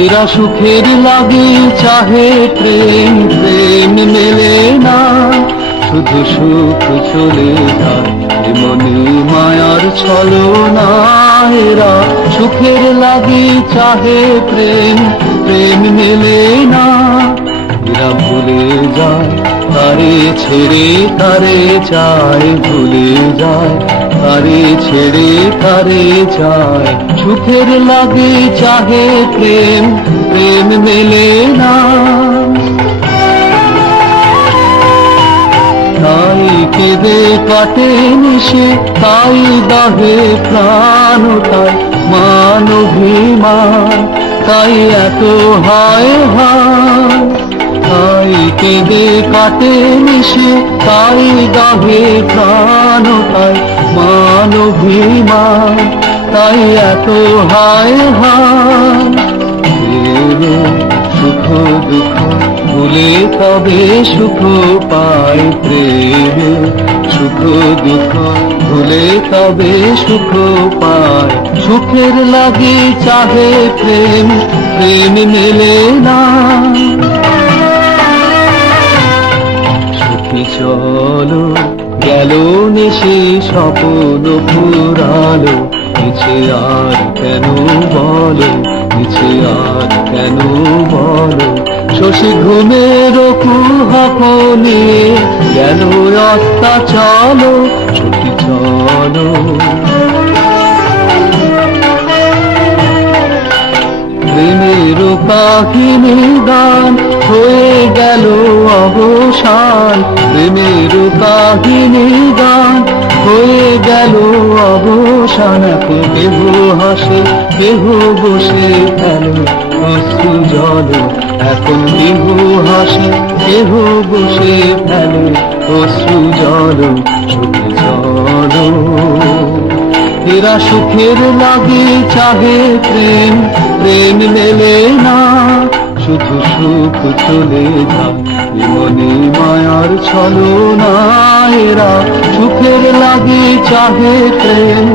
এরা সুখের লাগে চাহে প্রেম, প্রেম মেলে না, শুধু সুখ চলে যায় মনে মায়ার ছলনা। এরা সুখের লাগে চাহে প্রেম, প্রেম মেলে না, এরা ভুলে যায় তারে ছেড়ে তারে চায়, ভুলে যায় তারে ছেড়ে তারে চায়। সুখের লাগে চাহে প্রেম, প্রেম মেলে না, তাই কেঁদে কাটে নিশে, তাই দাহে প্রাণ, তাই মান অভিমান, তাই এত হায় হায়। তাই কেঁদে কাটে নিশে, তাই দাহে প্রাণ, তাই মান অভিমান, তাই এত হায় হায়। সুখ দুঃখ ভুলে তবে সুখ পায় প্রেমে, সুখ দুঃখ ভুলে তবে সুখ পায়। সুখের লাগে চাহে প্রেম, প্রেম মেলে না। সুখী চলো গেল নেশে স্বপ্ন ফুরালো, মিছে আর কেন বলো, মিছে আর কেন বলো। শশী ঘুমের কুহক নিয়ে গেল রাস্তা চলো, সুখী চলো। প্রেমের কাহিনী গান হয়ে গেল অবসান, প্রেমের কাহিনী গান হয়ে গেল অবসান। এখন কেহ হাসে কেহ বসে ফেলে অশ্রু জল, এখন কেহ হাসে কেহ বসে ফেলে অশ্রু জল। সুখী চলো এরা সুখের লাগে চাহে প্রেম, প্রেম মেলে না, শুধু সুখ চলে যায় মনে মায়ার ছলনা। এরা সুখের লাগে চাহে প্রেম,